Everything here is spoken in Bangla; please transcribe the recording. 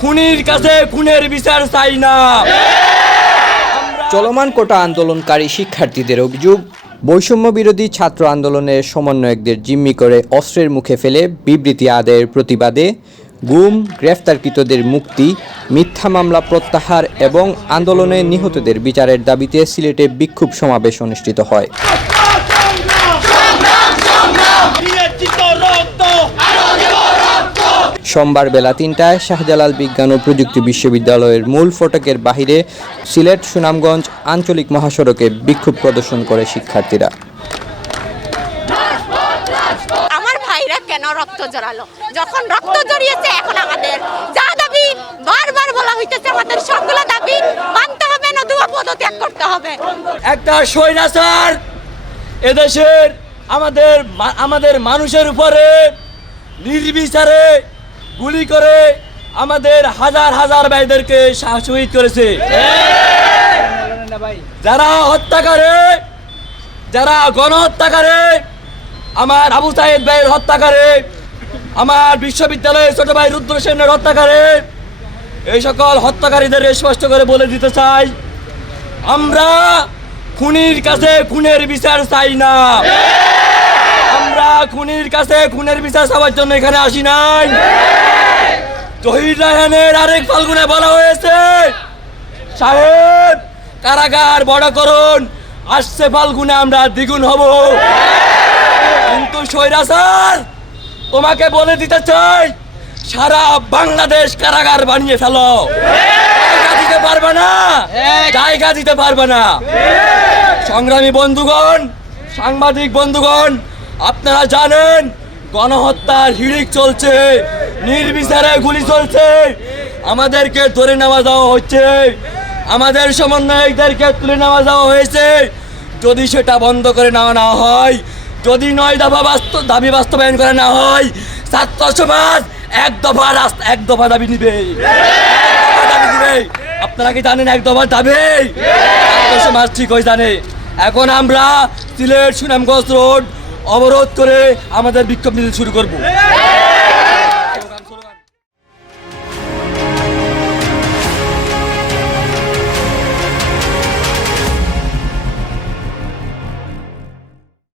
খুনির কাছে খুনের বিচার চাই না। চলমান কোটা আন্দোলনকারী শিক্ষার্থীদের অভিযোগ, বৈষম্য বিরোধী ছাত্র আন্দোলনের সমন্বয়কদের জিম্মি করে অস্ত্রের মুখে ফেলে বিবৃতি আদায়ের প্রতিবাদে গুম গ্রেফতারকৃতদের মুক্তি, মিথ্যা মামলা প্রত্যাহার এবং আন্দোলনে নিহতদের বিচারের দাবিতে সিলেটে বিক্ষোভ সমাবেশ অনুষ্ঠিত হয়। সোমবার বেলা তিনটায় শাহজালাল বিজ্ঞান ও প্রযুক্তি বিশ্ববিদ্যালয়ের মূল ফটকের বাহিরে সিলেট সুনামগঞ্জ আঞ্চলিক মহাসড়কে বিক্ষোভ প্রদর্শন করে শিক্ষার্থীরা। আমার ভাইরা কেন রক্ত জড়ালো? যখন রক্ত জড়িয়েছে এখন আমাদের যা দাবি বারবার বলা হইতেছে আমাদের সবগুলো দাবি মানতে হবে নতুবা পদত্যাগ করতে হবে। একটা স্বৈরাচার এদেশের আমাদের আমাদের মানুষের উপরে নির্বিচারে গুলি করে আমাদের হাজার হাজার ভাইদেরকে শহীদ করেছে। যারা হত্যা করে, যারা গণহত্যা করে, আমার আবু সাহেদ ভাইয়ের হত্যা করে, আমার বিশ্ববিদ্যালয়ের ছোট ভাই রুদ্র সেনের হত্যা করে, এই সকল হত্যাকারীদের স্পষ্ট করে বলে দিতে চাই, আমরা খুনির কাছে খুনের বিচার চাই না। খুনির কাছে খুনের বিচার সবার জন্য এখানে আসি নাই। জহির রায়হানের আরেক ফাল্গুনে বলা হয়েছে, সাহেব, কারাগার বড় করুন, আসছে ফাল্গুনে আমরা দ্বিগুণ হব। কিন্তু স্বৈরাচার তোমাকে বলে দিতে চাই, সারা বাংলাদেশ কারাগার বানিয়ে ফেলো। দিতে পারবে না, জায়গা দিতে পারবে না। সংগ্রামী বন্ধুগণ, সাংবাদিক বন্ধুগণ আপনারা জানেন, গণহত্যার হিড়িক চলছে, নির্বিচারে গুলি চলছে। আমাদেরকে ধরে নেওয়া যাওয়া হচ্ছে। আমাদের সমন্বয়কদেরকে তুলে নেওয়া যাওয়া হয়েছে। যদি সেটা বন্ধ করে নেওয়া না হয়, যদি নয় দফা বাস্তব, দাবি বাস্তবায়ন করে না হয়, ছাত্র সমাজ এক দফা রাস্তা, এক দফা দাবি নিবে। দাবি দিবে আপনারা কি জানেন এক দফা দাবি? ছাত্র সমাজ ঠিক হয়ে জানে। এখন আমরা সিলেট সুনামগঞ্জ রোড অবরোধ করে আমাদের বিক্ষোভ মিছিল শুরু করব।